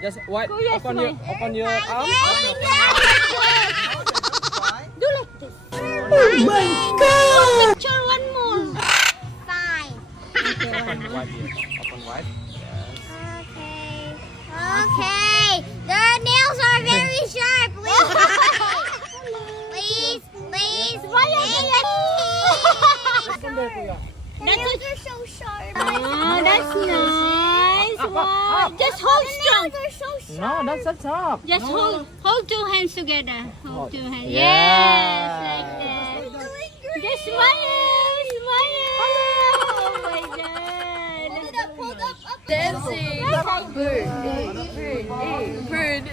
Just wipe. Kuya, Open your arm. Do like this. Oh my God! Picture one more. Fine. Open wipe here. Open wipe. Yes. Okay. Okay. The nails are very sharp. Please. Please. The nails are so sharp. Oh, that's nice. Wow. Just hold strong. The nails are so sharp. No, that's a top. Just hold two hands together. Hold two hands. Yeah. Yes, like that. Just smile, smile. Oh my God. Hold up. Dancing. Bird.